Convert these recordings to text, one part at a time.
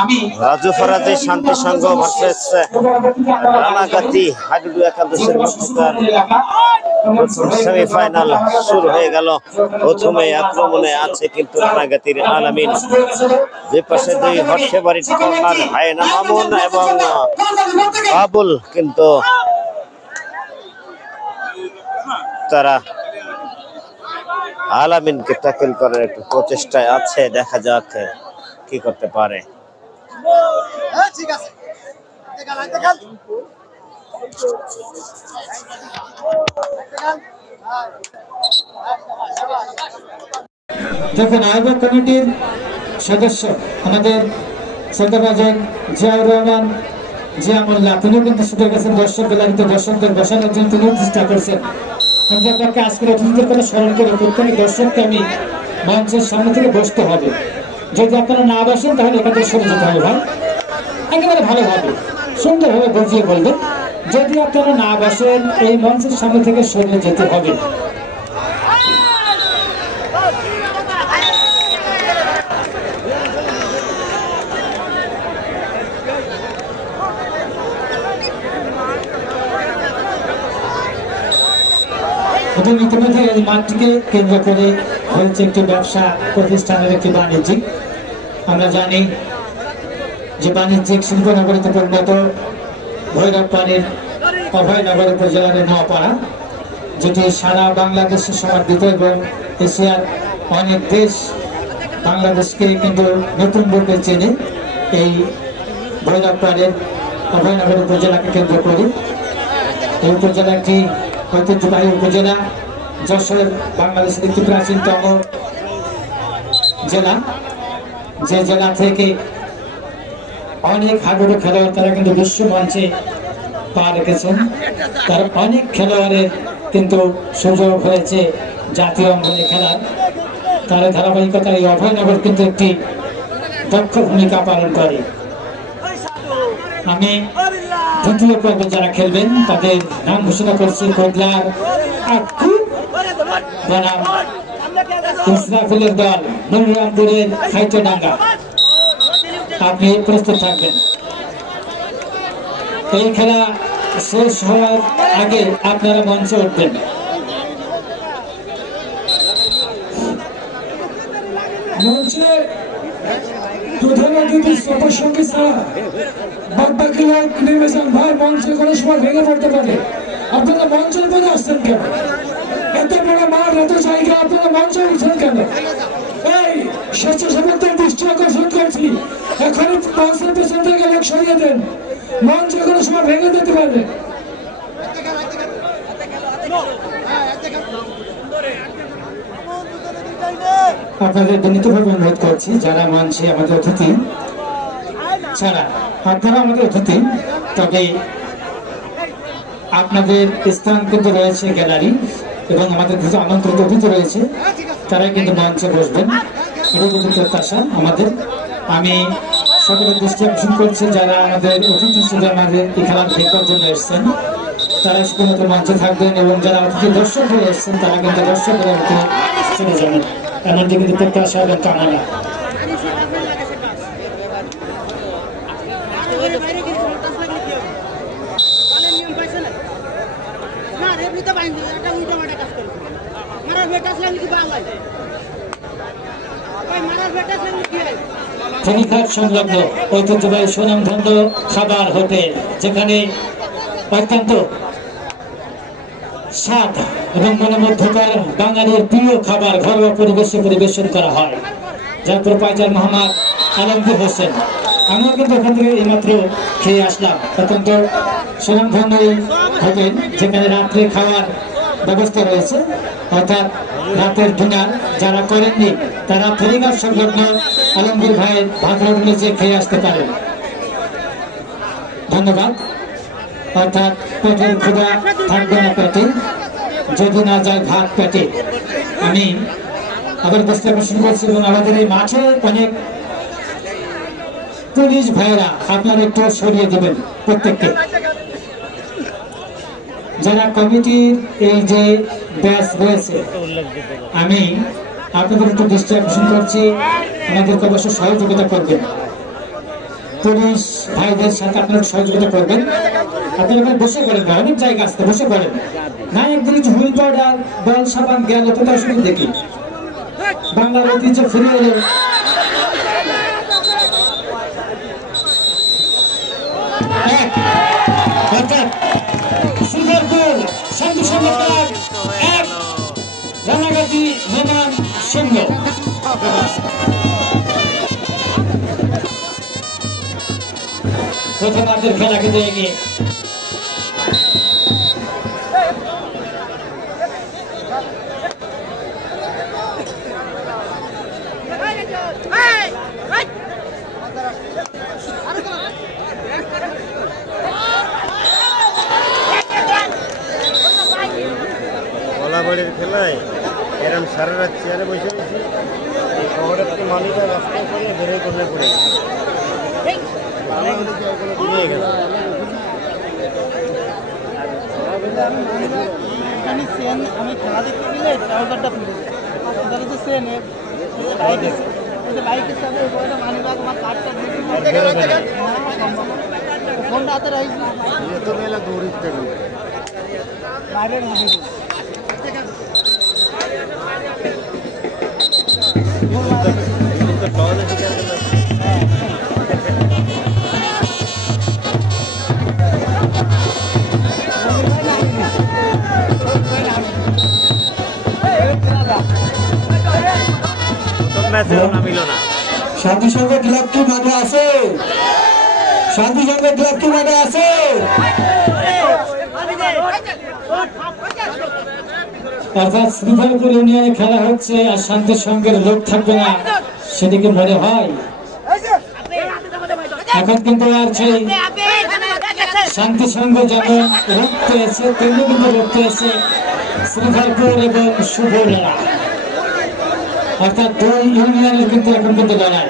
রাজু ফরাজি শান্তি সংঘ ভার্সেস রানাগাতি হাডুডু একাদশের মধ্যকার প্রথম সেমিফাইনাল শুরু হয়ে গেল। প্রথমে আক্রমণে আছে কিন্তু রানাগাতির আলামিন, দুই পাশে দুই হট ফেভারিট কর্নার হায়না মামুন এবং বাবুল, কিন্তু তারা আলামিনকে ট্যাকেল করার একটু প্রচেষ্টায় আছে, দেখা যাক কি করতে পারে। দেখুন, আয়োজক কমিটির সদস্য আমাদের শ্রদ্ধাভাজন জিয়াউর রহমান জিয়ামুল্লাহ, তিনিও কিন্তু সুযোগ গেছেন দর্শক গ্যালারিতে দর্শকদের বসানোর জন্য তিনি চেষ্টা করছেন। আপনাকে আজকের অতিথিদের কথা স্মরণ করে প্রত্যেক দর্শককে আমি মঞ্চের সামনে থেকে বসতে হবে। যদি আপনারা না বসেন তাহলে এখানে সরে যেতে হবে ভাই, একেবারে ভালোভাবে সুন্দরভাবে বুঝিয়ে বলবেন। যদি আপনারা না বসেন এই মঞ্চের সামনে থেকে সরে যেতে হবে। ইতিমধ্যে এই মাঠটিকে কেন্দ্র করে হয়েছে একটি ব্যবসা প্রতিষ্ঠানের একটি বাণিজ্যিক। আমরা জানি যে বাণিজ্যিক শিল্পনগরীতে পরিণত ভৈরবপাড়ের অভয়নগর উপজেলার নোয়াপাড়া, যেটি সারা বাংলাদেশে সমর্থিত এবং এশিয়ার অনেক দেশ বাংলাদেশকে কিন্তু নতুন রূপে চেনে। এই ভৈরবপাড়ের অভয়নগর উপজেলাকে কেন্দ্র করে এই উপজেলা একটি ঐতিহ্যবাহী উপজেলা। যশোর বাংলাদেশের একটি প্রাচীনতম জেলা, যে জেলা থেকে অনেক হাডুডু খেলোয়াড় তারা কিন্তু বিশ্ব মঞ্চে পা রেখেছেন। তার অনেক খেলোয়াড়ের কিন্তু সুযোগ হয়েছে জাতীয় অঙ্গনে খেলার। তার ধারাবাহিকতা এই অভয়নগর কিন্তু একটি দক্ষ ভূমিকা পালন করে। আমি দ্বিতীয় পর্বে যারা খেলবেন তাদের নাম ঘোষণা করছি। কোদলার বনাম ইসরাফিলের দল নুররামপুরের খাইচডাঙ্গা। আপনি প্রস্তুত থাকবেন। এই খেলা শেষ হওয়ার আগে আপনারা মঞ্চে উঠবেন। মঞ্চে প্রধান অতিথি প্রসঙ্গে ছাড়া বাদ বাকি লোক নেমে যান ভাই, মঞ্চে কোনো সময় ভেঙে পড়তে পারে। আপনারা মঞ্চের উপরে আসছেন কেন? এত বড় মাঠ, এত জায়গা, আপনারা মঞ্চে উঠছেন কেন? এই স্বেচ্ছাসেবকদের দৃষ্টি আকর্ষণ করছি, এখনই মঞ্চের পেছন থেকে লোক সরিয়ে দেন, মঞ্চে কোনো সময় ভেঙে দিতে পারবে। আপনাদের বিনীতভাবে অনুরোধ করছি, যারা মঞ্চে আমাদের অতিথি ছাড়া আপনারা আমাদের অতিথি, তবে আপনাদের স্থান কিন্তু রয়েছে গ্যালারি এবং আমাদের কিছু আমন্ত্রিত অতিথি রয়েছে, তারাই কিন্তু মঞ্চে বসবেন। এটা কিন্তু প্রত্যাশা আমাদের। আমি সকলের দৃষ্টি আকর্ষণ করছি, যারা আমাদের অতিথি হিসেবে আমাদের এই খেলার দেখবার জন্য এসছেন তারা শুধুমাত্র মঞ্চে থাকবেন, এবং যারা অতিথি দর্শক হয়ে এসছেন তারা কিন্তু দর্শকরা চলে যাবেন, এমনটি কিন্তু প্রত্যাশা এবং কামনা। ফেনীঘাট সংলগ্ন ঐতিহ্যবাহী সুনামধন্য খাবার হোটেল, যেখানে অত্যন্ত স্বাদ এবং মনোমুগ্ধকর বাঙালির প্রিয় খাবার ঘরোয়া পরিবেশে পরিবেশন করা হয়, যার প্রোপাইটার মোহাম্মদ আলমগীর হোসেন। আমিও কিন্তু ওখান থেকে এইমাত্র খেয়ে আসলাম। অত্যন্ত সুনামধন্য এই হোটেল, যেখানে রাত্রে খাওয়ার ব্যবস্থা রয়েছে, অর্থাৎ রাতের ডিনার যারা করেননি তারা ফেনীঘাট সংলগ্ন আলমগীর ভাইয়ের ভাত হোটেলে যে খেয়ে আসতে পারেন। ধন্যবাদ। অর্থাৎ পেটের ক্ষুধা থাকবে না পেটে, যদি না যায় ভাত পেটে। আমি আবার দৃষ্টি আকর্ষণ করছি, এবং আমাদের এই মাঠে অনেক পুলিশ ভাইয়েরা আপনারা একটু সরিয়ে দেবেন প্রত্যেককে। যারা কমিটির এই যে ব্যাচ রয়েছে, আমি আপনাদের একটু দৃষ্টি আকর্ষণ করছি, আমাদেরকে অবশ্য সহযোগিতা করবেন। পুলিশ ভাইদের সাথে আপনারা সহযোগিতা করবেন। আপনারা এখানে বসে পড়েন, অনেক জায়গা আসতে বসে পড়েন না। একদিন হুইল পাউডার বল সাবান গেল তো তার শুধু দেখি বাংলার ঐতিহ্য ফিরে এলো। রানাগাতি মেমান সিংহ প্রথমার্ধের খেলা কিন্তু এগিয়ে। কলাবাড়ির খেলায় এরম সারা রাত চেয়ারে বসে বসে এই খবরের মালিকা রাস্তায় করে বেরোয় করলে পড়ে নিয়ে গেল। আমি খেলা দেখতে গেলে ট্রাউজারটা তুলে ফোনটা হাতে রাখি বাইরের শান্তি সঙ্গে ক্লাব কি মাঠে আছে? শান্তি সঙ্গে ক্লাব কি মাঠে আছে? অর্থাৎ শ্রীধরপুর ইউনিয়নে খেলা হচ্ছে আর শান্তির সঙ্গের লোক থাকবে না, সেদিকে মনে হয়। এখন কিন্তু আর সেই শান্তি সঙ্গ যেমন রোগ পেয়েছে তেমনি কিন্তু রোগ পেয়েছে শ্রীধরপুর এবং শুভরা, অর্থাৎ দুই ইউনিয়নের কিন্তু এখন কিন্তু লড়াই।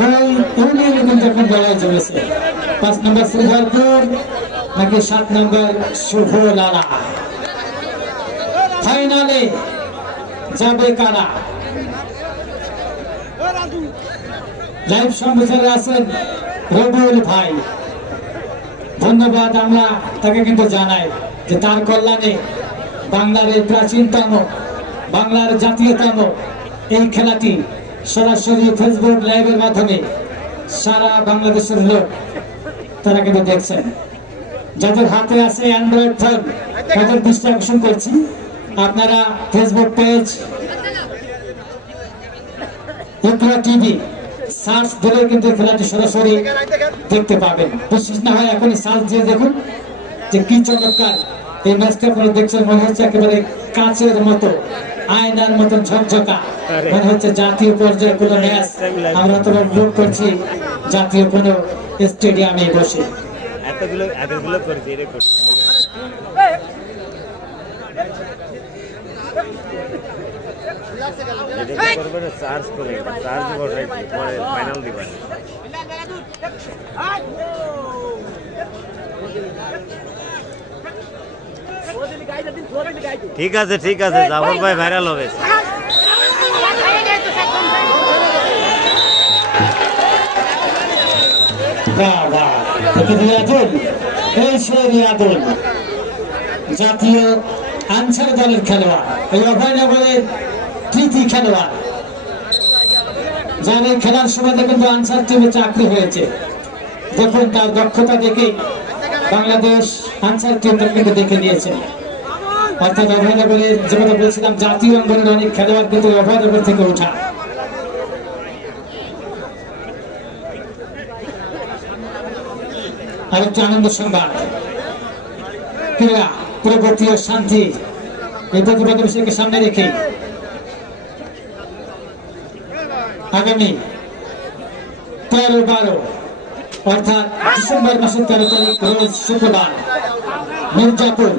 দুই ইউনিয়নের কিন্তু এখন লড়াই চলেছে। 5 নম্বর শ্রীধরপুর নাকি 7 নম্বর শুভলালা। ফাইনালে যাবে কারা? লাইভ সম্প্রচারে আছেন রবিউল ভাই, ধন্যবাদ আমরা তাকে কিন্তু জানাই যে তার কল্যাণে বাংলার এই প্রাচীনতম, বাংলার জাতীয়তম এই খেলাটি সরাসরি ফেসবুক লাইভের মাধ্যমে সারা বাংলাদেশের লোক তারা কিন্তু দেখছেন। যাদের হাতে আছে অ্যান্ড্রয়েড ফোন তাদের দৃষ্টি আকর্ষণ করছি, আপনারা ফেসবুক পেজ ইকরা টিভি সার্চ দিলে কিন্তু খেলাটি সরাসরি দেখতে পাবেন। বিশেষ না হয় এখনই সার্চ দিয়ে দেখুন যে কি চমৎকার এই ম্যাচটা আপনারা দেখছেন। মনে হচ্ছে একেবারে কাচের মতো, আয়নার মতন ঝকঝকা, মনে হচ্ছে জাতীয় পর্যায়ে কোনো ম্যাচ আমরা তো লোক করছি জাতীয় কোনো স্টেডিয়ামে বসে। এতগুলো করছি চার্জ করে চার্জ ফাইনাল দিবেন। ঠিক আছে ঠিক আছে, জাফর ভাই ভাইরাল হবে। জাতীয় আনসার দলের খেলোয়াড়, এই অভয়নগরের কৃতি খেলোয়াড়, যার এই খেলার সময় কিন্তু আনসার টিমে চাকরি হয়েছে। দেখুন তার দক্ষতা দেখে বাংলাদেশ আনসার টিম কিন্তু দেখে নিয়েছে। অর্থাৎ অভয়নগরের যে কথা বলছিলাম, জাতীয় অঙ্গনের অনেক খেলোয়াড় কিন্তু অভয়নগর থেকে ওঠা। আরেকটি আনন্দ সংবাদ, ক্রীড়া প্রগতি ও শান্তি এই প্রতিবাদ বিষয়কে সামনে রেখে আগামী 13-12 অর্থাৎ ডিসেম্বর মাসের 13 তারিখ রোজ শুক্রবার মির্জাপুর,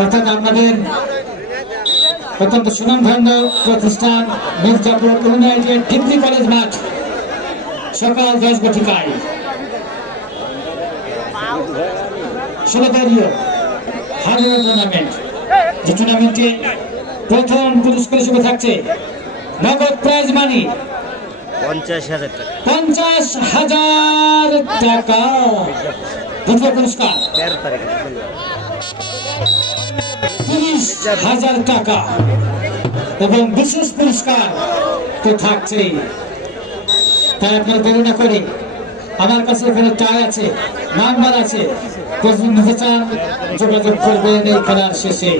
অর্থাৎ আপনাদের অত্যন্ত সুনামধন্য প্রতিষ্ঠান মির্জাপুর ইউনাইটেড ডিগ্রি কলেজ মাঠ সকাল 10 ঘটিকায় 16 হাজার টুর্নামেন্ট, যে টুর্নামেন্টে প্রথম পুরস্কার হিসেবে থাকছে নগদ প্রাইজ মানি 50,000 টাকা। 50,000 টাকা। দ্বিতীয় পুরস্কার 13 তারিখে 30,000 টাকা এবং বিশেষ পুরস্কার তো থাকছেই। তাই আপনারা দেরি না করে, আমার কাছে এখানে টাই আছে, নাম্বার আছে, যদি নিতে চান যোগাযোগ করবেন এই খেলার শেষে।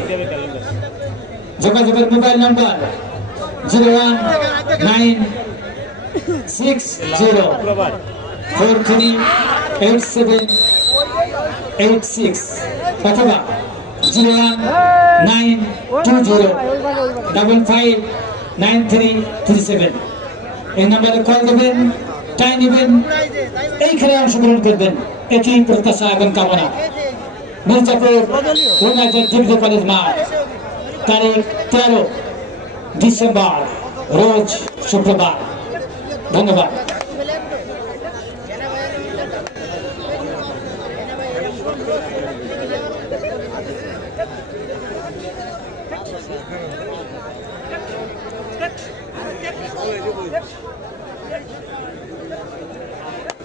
যোগাযোগের মোবাইল নাম্বার 01960438786 অথবা 01920559337। এই নাম্বারে কল দেবেন, টাই নেবেন, এই খেলায় অংশগ্রহণ করবেন, এটি প্রত্যাশা এবং কামনা। মির্জাপুর ইউনাইটেড ডিগ্রি কলেজ মাঠ, তারিখ 13 ডিসেম্বর, রোজ শুক্রবার। ধন্যবাদ।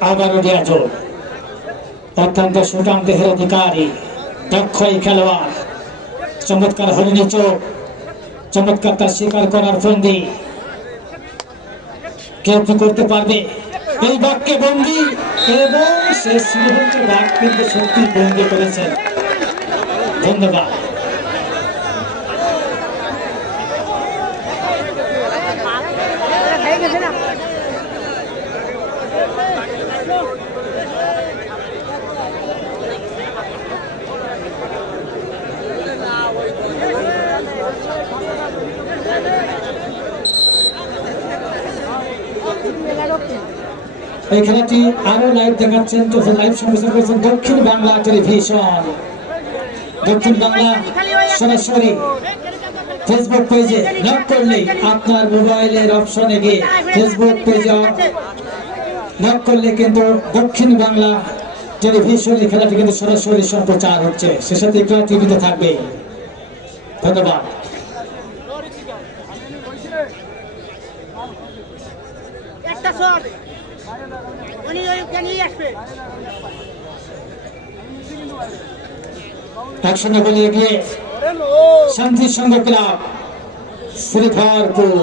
আবারও ডিয়াজো অত্যন্ত সুঠাম দেহের অধিকারী, দক্ষ এই খেলোয়াড়, চমৎকার হরিণী চোখ, চমৎকার তার শিকার করার ফন্দি। কেউ কি করতে পারবে এই বাক্যে বন্দি? এবং সে সিংহচ্ছ বাঘ কিন্তু সত্যি বন্দি করেছেন। ধন্যবাদ। এই খেলাটি আরো লাইভ দেখাচ্ছেন, তো লাইভ সম্প্রচার করেছেন দক্ষিণ বাংলা টেলিভিশন। দক্ষিণ বাংলা সরাসরি ফেসবুক পেজে নক করলেই, আপনার মোবাইলের অপশনে গিয়ে ফেসবুক পেজে নক করলে কিন্তু দক্ষিণ বাংলা টেলিভিশন এই খেলাটি কিন্তু সরাসরি সম্প্রচার হচ্ছে, সে সাথে খেলা টিভিতে থাকবে। ধন্যবাদ। একসঙ্গে বলে গিয়ে শান্তি সংঘ ক্লাব শ্রীধরপুর,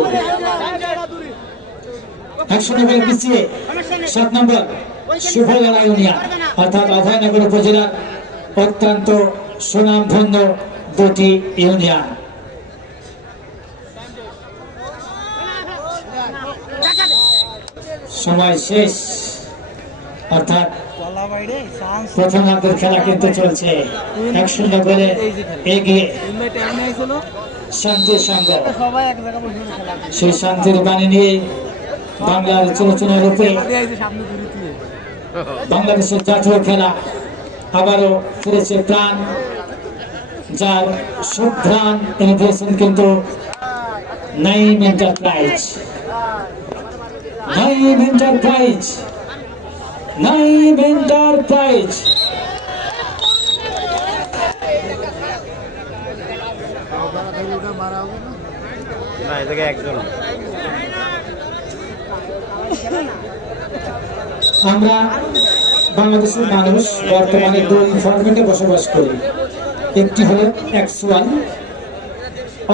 একসঙ্গে বলে পিছিয়ে 7 নম্বর শুভগড়া ইউনিয়ন অর্থাৎ অভয়নগর উপজেলার অত্যন্ত সুনামধন্য দুটি ইউনিয়ন। সময় শেষ, অর্থাৎ প্রথমার্ধের খেলা কিন্তু চলছে। 1-0 গোলে এগিয়ে শান্তি সংঘ। সেই শান্তির বাণী নিয়ে বাংলার চলচনা রূপে বাংলাদেশের জাতীয় খেলা আবারও ফিরেছে প্রাণ, যার সুঘ্রাণ এনে দিয়েছেন কিন্তু Naim enterprise. Naim enterprise, Naim enterprise. আমরা বাংলাদেশের মানুষ বর্তমানে 2 ফরম্যাটে বসবাস করি, একটি হলো অ্যাকচুয়াল,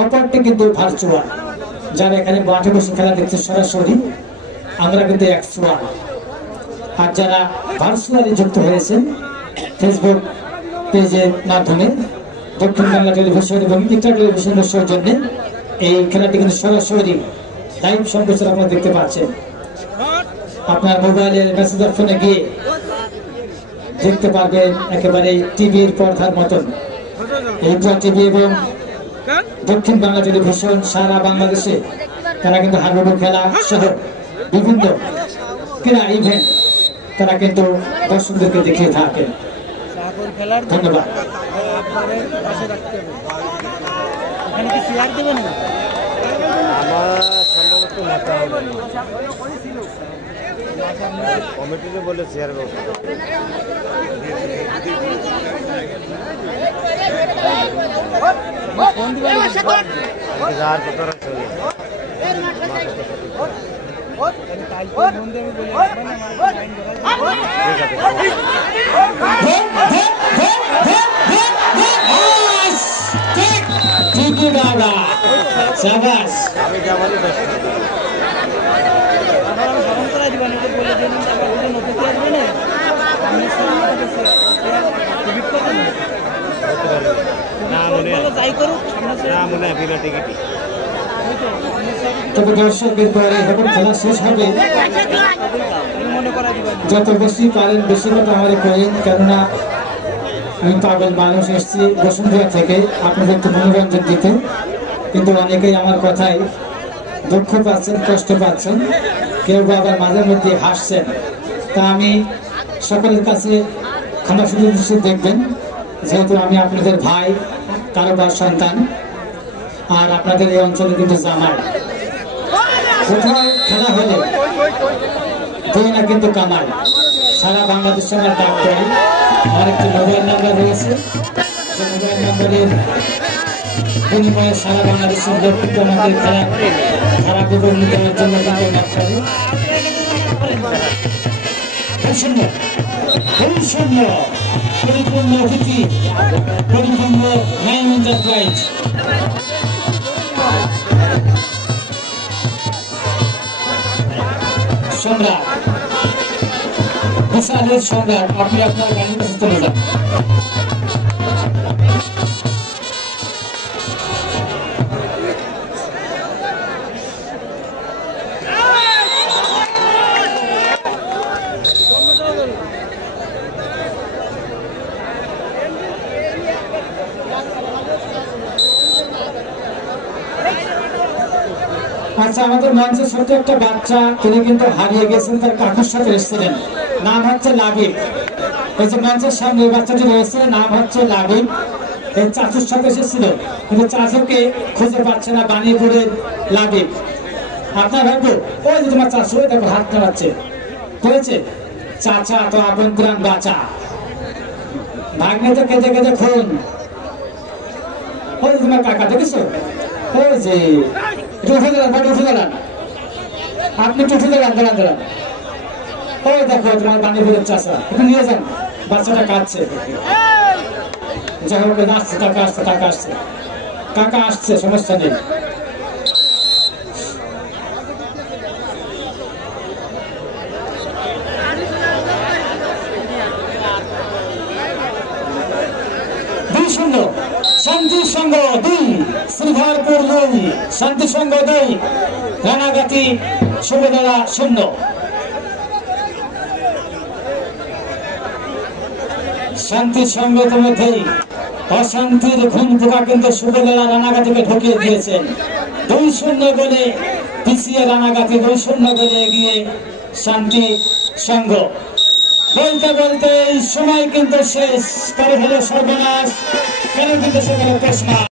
অপরটি কিন্তু ভার্চুয়াল। যারা এখানে মাঠে বসে খেলা দেখছে সরাসরি, আমরা কিন্তু অ্যাকচুয়াল। আর যারা ভার্চুয়ালি যুক্ত হয়েছেন ফেসবুক পেজের মাধ্যমে দক্ষিণ বাংলা টেলিভিশন এবং ইন্টার টেলিভিশনের সৌজন্যে এই খেলাটি কিন্তু সরাসরি লাইভ সম্প্রচার আপনারা দেখতে পাচ্ছেন। আপনার মোবাইলের মেসেঞ্জার ফোনে গিয়ে দেখতে পারবেন একেবারে টিভির পর্দার মতন। এই টিভি এবং দক্ষিণ বাংলা টেলিভিশন সারা বাংলাদেশে তারা কিন্তু হাডুডু খেলা সহ বিভিন্ন ক্রীড়া ইভেন্ট তারা কিন্তু দর্শকদেরকে দেখিয়ে থাকেন। ধন্যবাদ। আমার সম্ভবত নেতা হবে কমিটিতে বলে চেয়ার যার কথা চলে ঠিকই বাবা, সাবাস। আমি যা বলি বেশ মনে হয় বিনা টিকিটই। তবে দর্শকের পরে যখন খেলা শেষ হবে যত বেশি পারেন বেশি কথা আমারে করেন, কেননা আমি পাগল মানুষ এসেছি বসুন্ধরা থেকে আপনাদের একটু মনোরঞ্জন দিতে, কিন্তু অনেকেই আমার কথায় দুঃখ পাচ্ছেন, কষ্ট পাচ্ছেন, কেউ বা আবার মাঝে মধ্যে হাসছেন। তা আমি সকলের কাছে ক্ষমা সুদৃষ্টি দেখবেন, যেহেতু আমি আপনাদের ভাই, কারোবার সন্তান, আর আপনাদের এই অঞ্চলে কিন্তু জামাই। কোথাও খেলা হলে তুই না কিন্তু কামাই। সারা বাংলাদেশে আমার ডাক করি, আমার একটি মোবাইল নাম্বার রয়েছে, যে মোবাইল নাম্বারের বিনিময়ে সারা বাংলাদেশের লোক কিন্তু আমাদের খেলা বিবরণী দেওয়ার জন্য কিন্তু ডাক করে। পরিপূর্ণ পরিপূর্ণ অতিথি, পরিপূর্ণ ন্যায় এন্টারপ্রাইজ। সম্রাট, বিশালের সম্রাট, আপনি আপনার গানের কাছে চলে যান। আচ্ছা, আমাদের মঞ্চের ছোট্ট একটা বাচ্চা, তিনি কিন্তু হারিয়ে গেছেন, তার কাকুর সাথে এসেছিলেন, নাম হচ্ছে লাবিব। এই যে মঞ্চের সামনে বাচ্চাটি রয়েছে, নাম হচ্ছে লাবিব। এই চাচুর সাথে এসেছিল, কিন্তু চাচুকে খুঁজে পাচ্ছে না, বানিপুরের লাবিব। আপনার ভাববো ওই যে তোমার চাচু, ওই দেখো হাত নাড়াচ্ছে, হয়েছে চাচা তো আপন প্রাণ বাঁচা, ভাগ্নে তো কেঁদে কেঁদে খুন। ওই যে তোমার কাকা দেখেছো, ওই যে উঠে দাঁড়ান, বাড়ি উঠে দাঁড়ান, আপনি একটু উঠে দাঁড়ান, দাঁড়ান দাঁড়ান। ওই দেখো তোমার বানিপুরের চাচা, একটু নিয়ে যান, বাচ্চাটা কাঁদছে। যাই হোক, আসছে, কাকা আসছে, কাকা আসছে, কাকা আসছে, সমস্যা নেই। শান্তি সংঘ 2, শ্রীধরপুর 2, শান্তি সংঘ 2, রানাগাতি সুবেদারা 0। শান্তি সংঘের মধ্যেই অশান্তির ঘুম পোকা কিন্তু সুবেদারা রানাগাতিকে ঢুকিয়ে দিয়েছেন। 2-0 গোলে পিছিয়ে রানাগাতি, 2-0 গোলে এগিয়ে শান্তি সংঘ। বলতে বলতে এই সময় কিন্তু শেষ করে হলো সর্বনাশ, কেন কিন্তু সেখানে প্রশ্ন।